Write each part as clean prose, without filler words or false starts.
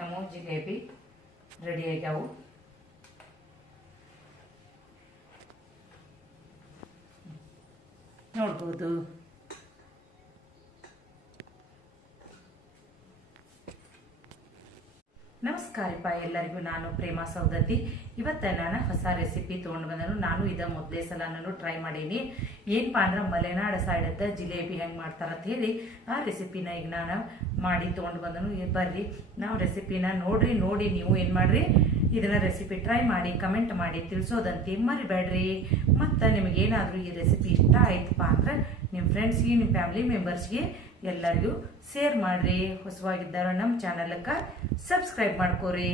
ನಮ್ಮ ಜಿಲೇಬಿ ರೆಡಿ ಆಗ್ಯಾವು. ನೋಡ್ಬೋದು. ನಮಸ್ಕಾರಪ್ಪ ಎಲ್ಲರಿಗೂ. ನಾನು ಪ್ರೇಮಾ ಸೌದತ್ತಿ. ಇವತ್ತು ನಾನು ಹೊಸ ರೆಸಿಪಿ ತೊಗೊಂಡು ಬಂದನು. ನಾನು ಇದ ಮೊದಲೇ ಸಲ ನಾನು ಟ್ರೈ ಮಾಡೀನಿ. ಏನಪ್ಪಾ ಅಂದ್ರೆ ಮಲೆನಾಡು ಸೈಡದ ಜಿಲೇಬಿ ಹೆಂಗೆ ಮಾಡ್ತಾರಂತ ಹೇಳಿ ಆ ರೆಸಿಪಿನ ಈಗ ನಾನು ಮಾಡಿ ತೊಗೊಂಡು ಬಂದನು. ಬರ್ರಿ ನಾವು ರೆಸಿಪಿನ ನೋಡಿ ನೀವು ಏನು ಮಾಡ್ರಿ, ಇದನ್ನ ರೆಸಿಪಿ ಟ್ರೈ ಮಾಡಿ ಕಮೆಂಟ್ ಮಾಡಿ ತಿಳಿಸೋದಂತೆ ಮರಿಬೇಡ್ರಿ. ಮತ್ತು ನಿಮಗೇನಾದರೂ ಈ ರೆಸಿಪಿ ಇಷ್ಟ ಆಯ್ತಪ್ಪ ಅಂದ್ರೆ ನಿಮ್ಮ ಫ್ರೆಂಡ್ಸ್ಗೆ, ನಿಮ್ಮ ಫ್ಯಾಮಿಲಿ ಮೆಂಬರ್ಸ್ಗೆ ಎಲ್ಲರಿಗೂ ಶೇರ್ ಮಾಡ್ರಿ. ಹೊಸವಾಗಿದ್ದಾರ ನಮ್ಮ ಚಾನಲ್ಗೆ ಸಬ್ಸ್ಕ್ರೈಬ್ ಮಾಡ್ಕೋರಿ.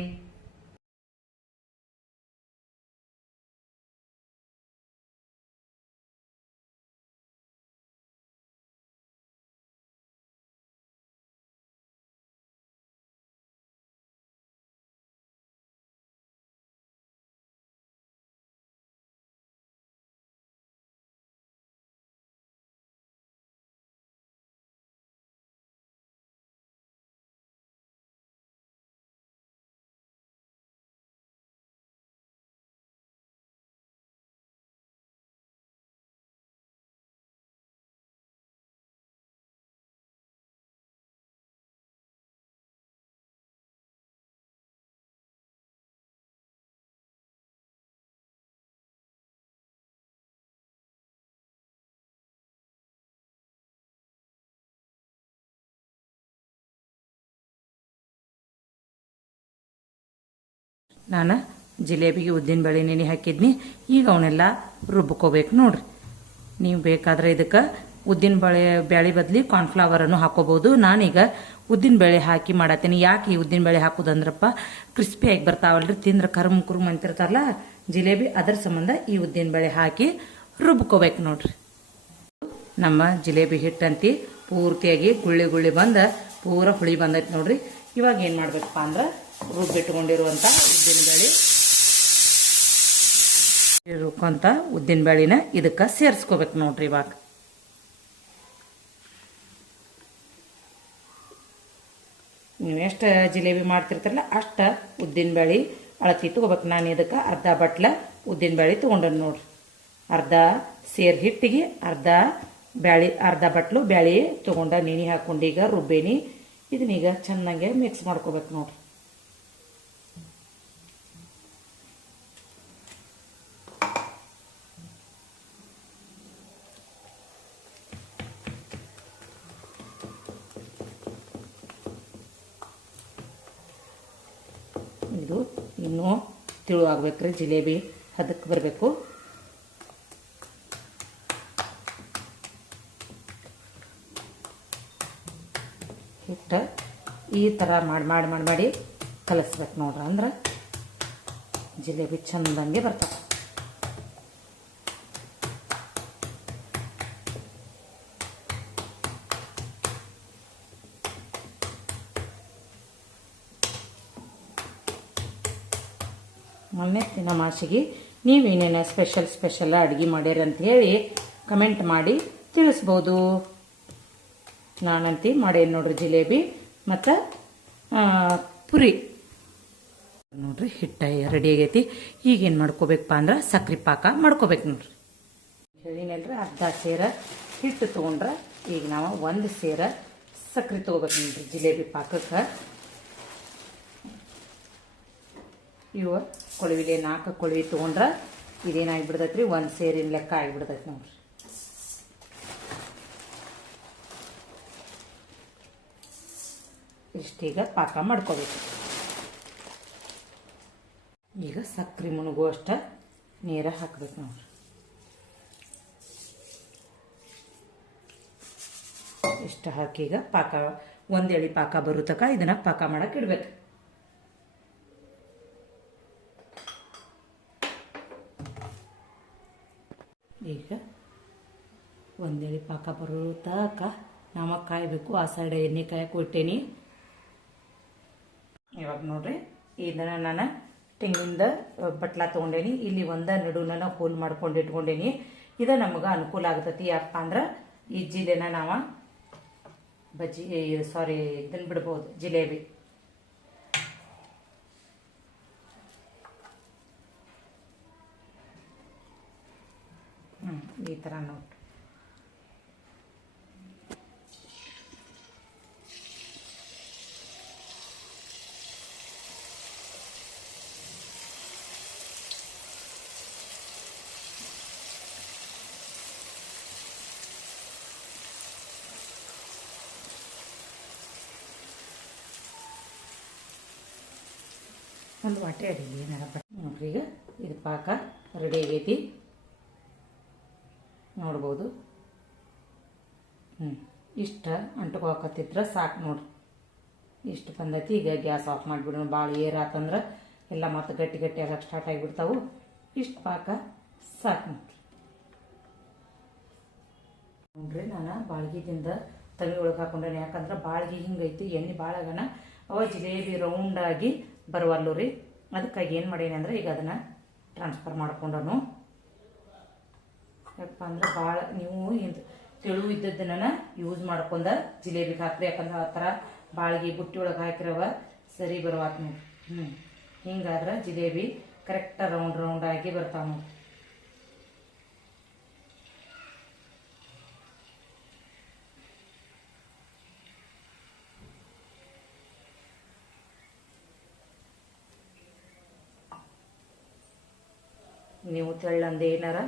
ನಾನು ಜಿಲೇಬಿಗೆ ಉದ್ದಿನ ಬೇಳೆ ನೆನೆ ಹಾಕಿದ್ನಿ. ಈಗ ಅವನ್ನೆಲ್ಲ ರುಬ್ಕೋಬೇಕು ನೋಡ್ರಿ. ನೀವು ಬೇಕಾದ್ರೆ ಇದಕ್ಕೆ ಉದ್ದಿನ ಬೇಳೆ ಬದಲಿ ಕಾರ್ನ್ಫ್ಲವರನ್ನು ಹಾಕೋಬಹುದು. ನಾನೀಗ ಉದ್ದಿನ ಬೇಳೆ ಹಾಕಿ ಮಾಡತ್ತೀನಿ. ಯಾಕೆ ಈ ಉದ್ದಿನ ಬೇಳೆ ಹಾಕೋದಂದ್ರಪ್ಪ, ಕ್ರಿಸ್ಪಿಯಾಗಿ ಬರ್ತಾವಲ್ರಿ, ತಿಂದ್ರೆ ಕರ್ಮ್ ಕುರ್ಮ್ ಅಂತಿರ್ತಾರಲ್ಲ ಜಿಲೇಬಿ, ಅದರ ಸಂಬಂಧ ಈ ಉದ್ದಿನ ಬೇಳೆ ಹಾಕಿ ರುಬ್ಕೋಬೇಕು ನೋಡ್ರಿ. ನಮ್ಮ ಜಿಲೇಬಿ ಹಿಟ್ಟಂತಿ ಪೂರ್ತಿಯಾಗಿ ಗುಳ್ಳಿ ಬಂದ ಪೂರ ಹುಳಿ ಬಂದೈತಿ ನೋಡ್ರಿ. ಇವಾಗ ಏನು ಮಾಡ್ಬೇಕಪ್ಪ ಅಂದ್ರೆ ರುಬ್ಬಿಟ್ಕೊಂಡಿರುವಂಥ ಉದ್ದಿನ ಬೇಳೆ ರುಬ್ಕೊಂತ ಉದ್ದಿನ ಬೇಳೆನ ಇದಕ್ಕೆ ಸೇರಿಸ್ಕೋಬೇಕು ನೋಡ್ರಿ. ಇವಾಗ ನೀವು ಎಷ್ಟು ಜಿಲೇಬಿ ಮಾಡ್ತಿರ್ತಾರಲ್ಲ ಅಷ್ಟ ಉದ್ದಿನ ಬೇಳೆ ಅಳತಿ ತಗೋಬೇಕು. ನಾನು ಇದಕ್ಕೆ ಅರ್ಧ ಬಟ್ಲ ಉದ್ದಿನ ಬೇಳೆ ತೊಗೊಂಡನು ನೋಡ್ರಿ. ಅರ್ಧ ಸೇರ್ ಹಿಟ್ಟಿಗೆ ಅರ್ಧ ಬಟ್ಲು ಬೇಳೆ ತೊಗೊಂಡ ನೆನೆ ಹಾಕೊಂಡು ಈಗ ರುಬ್ಬೇನಿ. ಇದನ್ನೀಗ ಚೆನ್ನಾಗೆ ಮಿಕ್ಸ್ ಮಾಡ್ಕೋಬೇಕು ನೋಡ್ರಿ. ಇದು ಇನ್ನೂ ತಿಳುವಾಗ್ಬೇಕ್ರಿ, ಜಿಲೇಬಿ ಹದಕ್ಕೆ ಬರಬೇಕು. ಹಿಟ್ಟು ಈ ಥರ ಮಾಡಿ ಕಲಿಸ್ಬೇಕು ನೋಡ್ರಿ. ಅಂದ್ರೆ ಜಿಲೇಬಿ ಚಂದಂಗೆ ಬರ್ತವೆ. ಮೊನ್ನೆ ದಿನ ಮಾಸಿಗೆ ನೀವೇನೇನು ಸ್ಪೆಷಲ್ ಅಡುಗೆ ಮಾಡ್ಯಾರ ಅಂತ ಹೇಳಿ ಕಮೆಂಟ್ ಮಾಡಿ ತಿಳಿಸ್ಬೋದು. ನಾನಂತಿ ಮಾಡೇನು ನೋಡ್ರಿ ಜಿಲೇಬಿ ಮತ್ತು ಪುರಿ ನೋಡ್ರಿ. ಹಿಟ್ಟ ರೆಡಿ ಆಗೈತಿ. ಈಗೇನು ಮಾಡ್ಕೋಬೇಕಪ್ಪ ಅಂದ್ರೆ ಸಕ್ರೆ ಪಾಕ ಮಾಡ್ಕೋಬೇಕು ನೋಡ್ರಿ. ಹೇಳಿನಲ್ರಿ ಅರ್ಧ ಸೇರ ಹಿಟ್ಟು ತೊಗೊಂಡ್ರೆ ಈಗ ನಾವು 1 ಸೇರ ಸಕ್ರೆ ತೊಗೋಬೇಕು ನೋಡ್ರಿ ಜಿಲೇಬಿ ಪಾಕಕ್ಕೆ. ಇವು ಕೊಳವಿಲೆ 4 ಕೊಳವಿ ತೊಗೊಂಡ್ರೆ ಇದೇನಾಗಿಬಿಡ್ತೈತ್ರಿ, 1 ಸೇರಿನ ಲೆಕ್ಕ ಆಗಿಬಿಡ್ತೈತಿ ನೋಡ್ರಿ. ಇಷ್ಟೀಗ ಪಾಕ ಮಾಡ್ಕೋಬೇಕು. ಈಗ ಸಕ್ರೆ ಮುಳುಗುವಷ್ಟ ನೀರ ಹಾಕ್ಬೇಕು ನೋಡ್ರಿ. ಇಷ್ಟ ಹಾಕಿ ಈಗ ಪಾಕ 1 ಎಳೆ ಪಾಕ ಬರೋ ತನಕ ಇದನ್ನ ಪಾಕ ಮಾಡಕ್ಕೆ ಇಡ್ಬೇಕು. ಈಗ 1 ಎಳೆ ಪಾಕ ಬರೋ ತನಕ ನಾವು ಕಾಯಬೇಕು. ಆ ಸೈಡ್ ಎಣ್ಣೆ ಕಾಯಕ್ಕೆ ಇಟ್ಟೇನಿ. ಇವಾಗ ನೋಡ್ರಿ ಇದನ್ನ ನಾನು ತೆಂಗಿಂದ ಬಟ್ಲ ತೊಗೊಂಡೇನಿ. ಇಲ್ಲಿ ಒಂದು ನಡುವನ್ನ ಹೋಲ್ ಮಾಡ್ಕೊಂಡು ಇಟ್ಕೊಂಡೇನಿ. ಇದು ನಮಗೆ ಅನುಕೂಲ ಆಗ್ತೈತಿ. ಯಾಕಪ್ಪ ಅಂದ್ರೆ ಈ ಜಿಲೇನ ನಾವು ಇದನ್ನ ಬಿಡ್ಬೋದು, ಜಿಲೇಬಿ ಈ ಥರ ನೋಡಿ. ಒಂದು ವಾಟೆ ಅಡಿಗೆ ಏನಾರ ನೋಡ್ರಿ. ಈಗ ಇದು ಪಾಕ ರೆಡಿ ಆಗೈತಿ ನೋಡ್ಬೋದು. ಇಷ್ಟ ಅಂಟ್ಕೊಳಕತ್ತಿದ್ರೆ ಸಾಕು ನೋಡ್ರಿ. ಇಷ್ಟು ಬಂದೈತಿ. ಈಗ ಗ್ಯಾಸ್ ಆಫ್ ಮಾಡಿಬಿಡೋಣ. ಭಾಳ ಏರಾತಂದ್ರೆ ಎಲ್ಲ ಮತ್ತೆ ಗಟ್ಟಿ ಗಟ್ಟಿ ಆಗಕ್ಕೆ ಸ್ಟಾರ್ಟ್ ಆಗಿಬಿಡ್ತಾವು. ಇಷ್ಟು ಪಾಕ ಸಾಕು ನೋಡ್ರಿ. ನಾನು ಬಾಳ್ಗಿದಿಂದ ತವಿ ಒಳಗೆ ಹಾಕೊಂಡೇನೆ. ಯಾಕಂದ್ರೆ ಬಾಳ್ಗಿ ಹಿಂಗೈತಿ, ಎಣ್ಣೆ ಭಾಳಗನ ಅವ ಜಿಲೇಬಿ ರೌಂಡಾಗಿ ಬರುವಲ್ಲು ರೀ. ಅದಕ್ಕಾಗಿ ಏನು ಮಾಡೀನಿ ಅಂದ್ರೆ ಈಗ ಅದನ್ನು ಟ್ರಾನ್ಸ್ಫರ್ ಮಾಡ್ಕೊಂಡನು. ಯಾಕಪ್ಪ ಅಂದ್ರೆ ಭಾಳ ನೀವು ತೆಳು ಇದ್ದದ್ದನ್ನ ಯೂಸ್ ಮಾಡ್ಕೊಂಡ ಜಿಲೇಬಿಗೆ ಹಾಕ್ರಿ. ಯಾಕಂದ್ರೆ ಆ ಥರ ಬಾಳ್ಗಿ ಬುಟ್ಟಿ ಒಳಗೆ ಹಾಕಿರವ ಸರಿ ಬರುವಾತ್ ನೋಡಿ. ಹಿಂಗಾದ್ರೆ ಜಿಲೇಬಿ ಕರೆಕ್ಟ್ ರೌಂಡ್ ರೌಂಡ್ ಆಗಿ ಬರ್ತಾವ ನೋಡಿ. ನೀವು ತೆಳ್ಳಂದು ಏನಾರ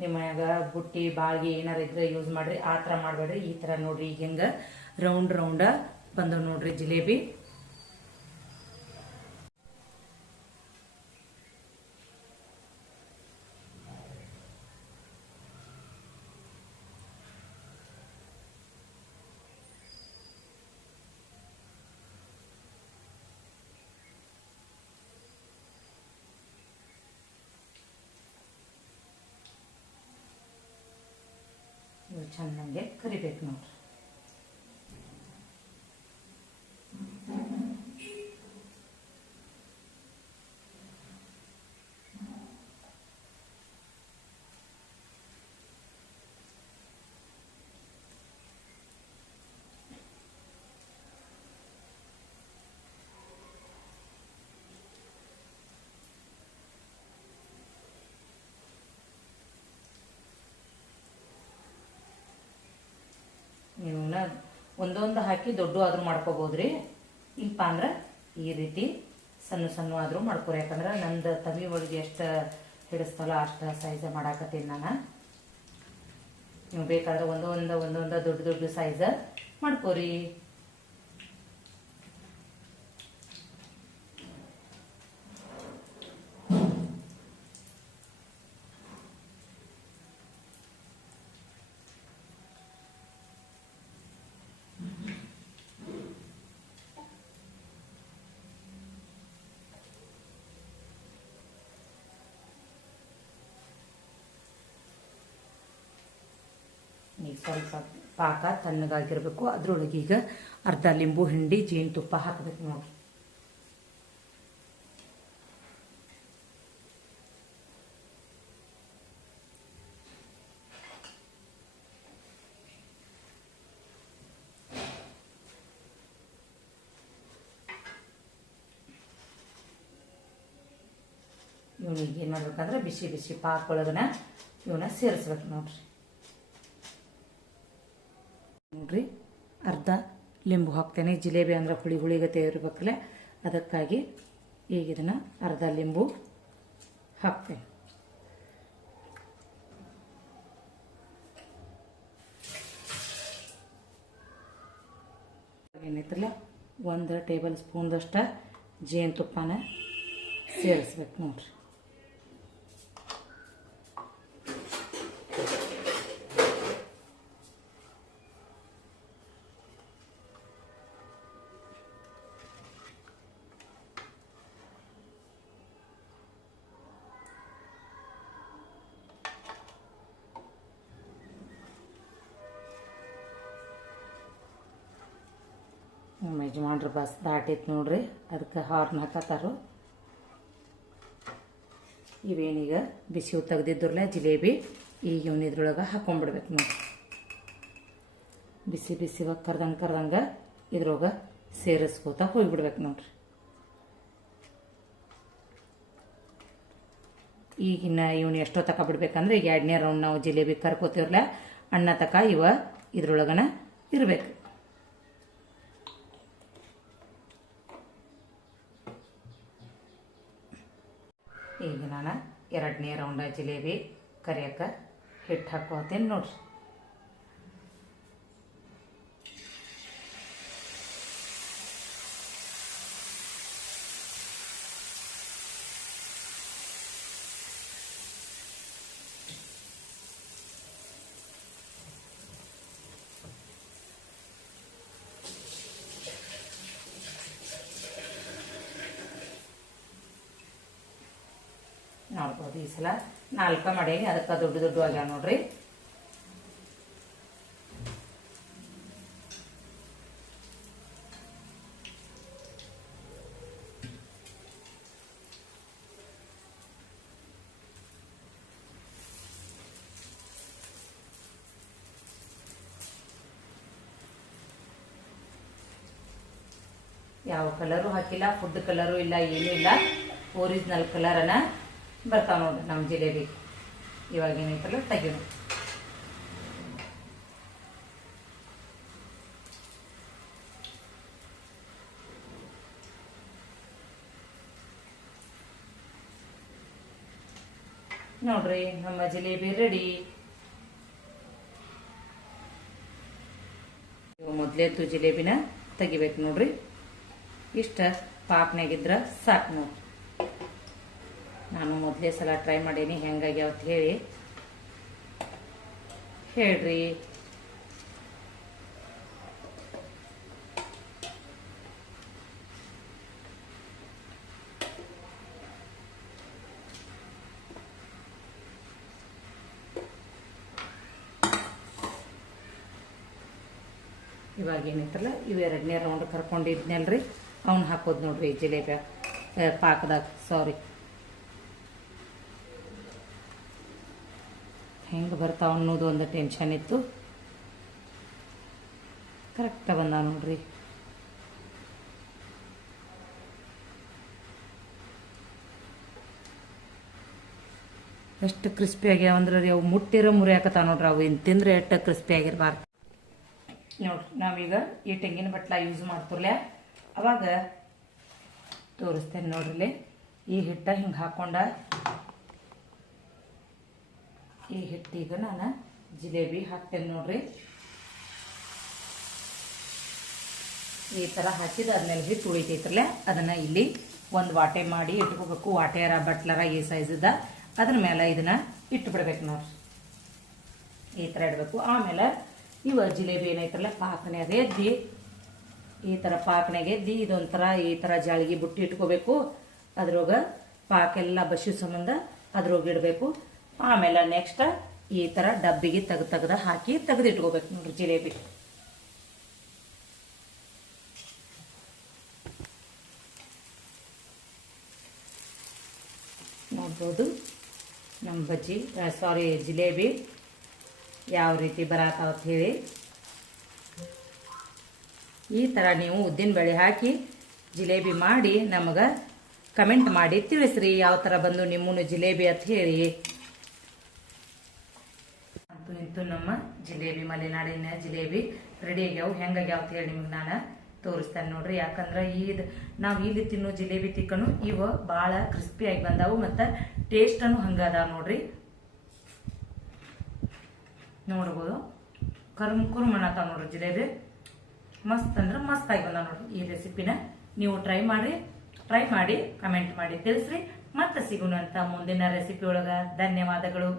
ನಿಮ್ಮಗ ಬುಟ್ಟಿ ಬಾಳ್ಗಿ ಏನಾರ ಇದ್ರೆ ಯೂಸ್ ಮಾಡ್ರಿ. ಆ ಥರ ಮಾಡಬೇಡ್ರಿ. ಈ ಥರ ನೋಡ್ರಿ. ಈಗ ಹಿಂಗೆ ರೌಂಡ್ ರೌಂಡ ಬಂದವು ನೋಡ್ರಿ ಜಿಲೇಬಿ. ಇವು ಚೆನ್ನಾಗೆ ಕರಿಬೇಕು ನೋಡ್ರಿ. ಇವನ್ನ ಒಂದೊಂದು ಹಾಕಿ ದೊಡ್ಡ ಆದ್ರೂ ಮಾಡ್ಕೋಬೋದ್ರಿ. ಇಲ್ಪ ಅಂದ್ರೆ ಈ ರೀತಿ ಸಣ್ಣ ಸಣ್ಣ ಆದ್ರೂ ಮಾಡ್ಕೊರಿ. ಯಾಕಂದ್ರೆ ನಂದು ತವಿ ಒಳಗೆ ಎಷ್ಟು ಹಿಡಿಸ್ತಲ್ಲ ಅಷ್ಟು ಸೈಜ್ ಮಾಡಾಕತ್ತೀನಿ ನಾನು. ನೀವು ಬೇಕಾದ್ರೆ ಒಂದೊಂದ ದೊಡ್ಡ ದೊಡ್ಡ ಸೈಜ್ ಮಾಡ್ಕೋರಿ. ಈಗ ಸ್ವಲ್ಪ ಪಾಕ ತಣ್ಣಗಾಗಿರ್ಬೇಕು. ಅದ್ರೊಳಗೆ ಈಗ ಅರ್ಧ ಲಿಂಬು ಹಿಂಡಿ ಜೇನುತುಪ್ಪ ಹಾಕಬೇಕು ನೋಡ್ರಿ. ಇವನಿಗೆ ಏನು ಮಾಡ್ಬೇಕಂದ್ರೆ ಬಿಸಿ ಬಿಸಿ ಪಾಕ ಒಳಗನ ಇವನ್ನ ಸೇರಿಸ್ಬೇಕು ನೋಡ್ರಿ. ನೋಡ್ರಿ ಅರ್ಧ ಲಿಂಬು ಹಾಕ್ತೇನೆ. ಜಿಲೇಬಿ ಅಂದ್ರೆ ಹುಳಿ ಹುಳಿಗತೆ ಇರ್ಬೇಕಲ್ಲ, ಅದಕ್ಕಾಗಿ ಈಗ ಇದನ್ನ ಅರ್ಧ ಲಿಂಬು ಹಾಕ್ತೇನೆ. ಏನೈತ್ರಲ್ಲ 1 ಟೇಬಲ್ ಸ್ಪೂನ್ದಷ್ಟ ಜೇನುತುಪ್ಪನ ಸೇರಿಸ್ಬೇಕು ನೋಡ್ರಿ. ಯಜಮಾನ್ರ ಬಸ್ ದಾಟೈತೆ ನೋಡ್ರಿ, ಅದಕ್ಕೆ ಹಾರ್ನ್ ಹಾಕತ್ತಾರು. ಇವೇನೀಗ ಬಿಸಿ ತೆಗ್ದಿದ್ರಲ್ಲ ಜಿಲೇಬಿ, ಈಗ ಇವನಿದ್ರೊಳಗೆ ಹಾಕೊಂಡ್ಬಿಡ್ಬೇಕು ನೋಡಿ. ಬಿಸಿ ಬಿಸಿ ಕರ್ದಂಗೆ ಇದ್ರೊಳಗೆ ಸೇರಿಸ್ಕೋತಾ ಹೋಗ್ಬಿಡ್ಬೇಕು ನೋಡ್ರಿ. ಈಗಿನ ಇವನು ಎಷ್ಟೋ ತಕ ಬಿಡ್ಬೇಕಂದ್ರೆ ಈಗ 2ನೇ ರೌಂಡ್ ನಾವು ಜಿಲೇಬಿ ಕರ್ಕೋತೀವ್ರಲ್ಲ ಅಣ್ಣ ತಕ ಇದ್ರೊಳಗನ ಇರ್ಬೇಕು. ಈಗ ನಾನು 2ನೇ ರೌಂಡ ಜಿಲೇಬಿ ಕರಿಯಕ್ಕೆ ಹಿಟ್ಟು ಹಾಕೋತೇನೆ ನೋಡ್ರಿ. ನೋಡ್ಬೋದು ಈ ಸಲ 4 ಮಾಡೇನಿ, ಅದಕ್ಕೆ ದೊಡ್ಡ ದೊಡ್ಡ ಆಗ್ಯಾವ ನೋಡ್ರಿ. ಯಾವ ಕಲರು ಹಾಕಿಲ್ಲ, ಫುಡ್ ಕಲರು ಇಲ್ಲ, ಏನೂ ಇಲ್ಲ, ಒರಿಜಿನಲ್ ಕಲರನ್ನ ಬರ್ತಾವ ನೋಡ್ರಿ ನಮ್ಮ ಜಿಲೇಬಿ. ಇವಾಗ ಏನೈತಲ್ಲ ತೆಗಿಯೋಣ. ನೋಡ್ರಿ ನಮ್ಮ ಜಿಲೇಬಿ ರೆಡಿ. ಮೊದ್ಲೇದ್ದು ಜಿಲೇಬಿನ ತೆಗಿಬೇಕು ನೋಡ್ರಿ. ಇಷ್ಟ ಪಾಕ್ನಾಗಿದ್ರ ಸಾಕು ನೋಡ್ರಿ. ನಾನು ಮೊದಲೇ ಸಲ ಟ್ರೈ ಮಾಡೀನಿ, ಹೆಂಗಾಗ್ಯಾವ ಅಂತ ಹೇಳಿ ಹೇಳ್ರಿ. ಇವಾಗ ಏನೈತಲ್ಲ ಇವು 2ನೇ ರೌಂಡ್ ಕರ್ಕೊಂಡಿದ್ನಲ್ರಿ, ಅವ್ನು ಹಾಕೋದು ನೋಡ್ರಿ ಜಿಲೇಬಿ ಪಾಕದಾಗ. ಸಾರಿ, ಹೆಂಗೆ ಬರ್ತಾವ ಅನ್ನೋದು ಒಂದು ಟೆನ್ಷನ್ ಇತ್ತು. ಕರೆಕ್ಟ್ ಬಂದ ನೋಡ್ರಿ. ಎಷ್ಟು ಕ್ರಿಸ್ಪಿ ಆಗ್ಯಾವ ಅಂದ್ರೆ ಅವು ಮುಟ್ಟಿರೋ ಮುರಿ ಹಾಕತಾವ ನೋಡ್ರಿ. ಅವು ಇನ್ನು ತಿಂದ್ರೆ ಎಷ್ಟು ಕ್ರಿಸ್ಪಿ ಆಗಿರ್ಬಾರ್ದು ನೋಡ್ರಿ. ನಾವೀಗ ಈ ತೆಂಗಿನ ಬಟ್ಲ ಯೂಸ್ ಮಾಡ್ತಿರ್ಲೆ ಅವಾಗ ತೋರಿಸ್ತೇನೆ ನೋಡ್ರಿ. ಈ ಹಿಟ್ಟ ಹಿಂಗೆ ಹಾಕೊಂಡ ಈ ಹಿಟ್ಟಿಗೆ ನಾನು ಜಿಲೇಬಿ ಹಾಕ್ತೇನೆ ನೋಡ್ರಿ. ಈ ಥರ ಹಾಕಿದಾದ್ಮೇಲೆ ಹಿಟ್ಟು ಉಳಿತೈತ್ರಲ್ಲ ಅದನ್ನ ಇಲ್ಲಿ ಒಂದು ವಾಟೆ ಮಾಡಿ ಇಟ್ಕೋಬೇಕು. ವಾಟೆಯರ ಬಟ್ಲರ ಈ ಸೈಜದ ಅದ್ರ ಮೇಲೆ ಇದನ್ನ ಇಟ್ಟು ಬಿಡ್ಬೇಕು ನೋಡ್ರಿ. ಈ ಥರ ಇಡಬೇಕು. ಆಮೇಲೆ ಇವ ಜಿಲೇಬಿ ಏನೈತ್ರಲ್ಲ ಪಾಕನ್ಯಾಗ ಎದ್ದಿ ಈ ಥರ ಪಾಕನ್ಯಾಗ ಎದ್ದಿ ಇದೊಂಥರ ಈ ಥರ ಜಾಳಿಗೆ ಬುಟ್ಟಿ ಇಟ್ಕೋಬೇಕು. ಅದ್ರೊಳಗ ಪಾಕೆಲ್ಲ ಬಸಿ ಸಂಬಂಧ ಅದ್ರೊಳಗೆ ಇಡಬೇಕು. ಆಮೇಲೆ ನೆಕ್ಸ್ಟ್ ಈ ಥರ ಡಬ್ಬಿಗೆ ತೆಗ್ದ ಹಾಕಿ ತೆಗೆದಿಟ್ಕೋಬೇಕು ನೋಡ್ರಿ ಜಿಲೇಬಿ. ನೋಡ್ಬೋದು ನಮ್ಮ ಬಜ್ಜಿ ಜಿಲೇಬಿ ಯಾವ ರೀತಿ ಬರತ್ತಾವ ಅಂತ ಹೇಳಿ. ಈ ಥರ ನೀವು ಉದ್ದಿನ ಬೇಳೆ ಹಾಕಿ ಜಿಲೇಬಿ ಮಾಡಿ ನಮಗೆ ಕಮೆಂಟ್ ಮಾಡಿ ತಿಳಿಸ್ರಿ ಯಾವ ಥರ ಬಂದು ನಿಮ್ಮನ್ನು ಜಿಲೇಬಿ ಅಂತ ಹೇಳಿ. ಅಂತೂ ಇಂತೂ ನಮ್ಮ ಜಿಲೇಬಿ ಮಲೆನಾಡಿನ ಜಿಲೇಬಿ ರೆಡಿ ಆಗ್ಯಾವ. ಹೆಂಗಾಗ್ಯಾವ ಅಂತ ಹೇಳಿ ನಿಮ್ಗೆ ನಾನು ತೋರಿಸ್ತೇನೆ ನೋಡ್ರಿ. ಯಾಕಂದ್ರೆ ನಾವು ಇಲ್ಲಿ ತಿನ್ನೋ ಜಿಲೇಬಿ ತಿಕ್ಕನು ಇವು ಭಾಳ ಕ್ರಿಸ್ಪಿಯಾಗಿ ಬಂದಾವು ಮತ್ತು ಟೇಸ್ಟನ್ನು ಹಂಗದ ನೋಡ್ರಿ. ನೋಡ್ಬೋದು ಕುರುಮ್ ಅನ್ನತ್ತಾವ ನೋಡ್ರಿ ಜಿಲೇಬಿ. ಮಸ್ತ್ ಅಂದ್ರೆ ಮಸ್ತ್ ಆಗಿ ಬಂದಾವ ನೋಡ್ರಿ. ಈ ರೆಸಿಪಿನ ನೀವು ಟ್ರೈ ಮಾಡಿ ಕಮೆಂಟ್ ಮಾಡಿ ತಿಳಿಸ್ರಿ. ಮತ್ತೆ ಸಿಗೋಣ ಅಂತ ಮುಂದಿನ ರೆಸಿಪಿ ಒಳಗ. ಧನ್ಯವಾದಗಳು.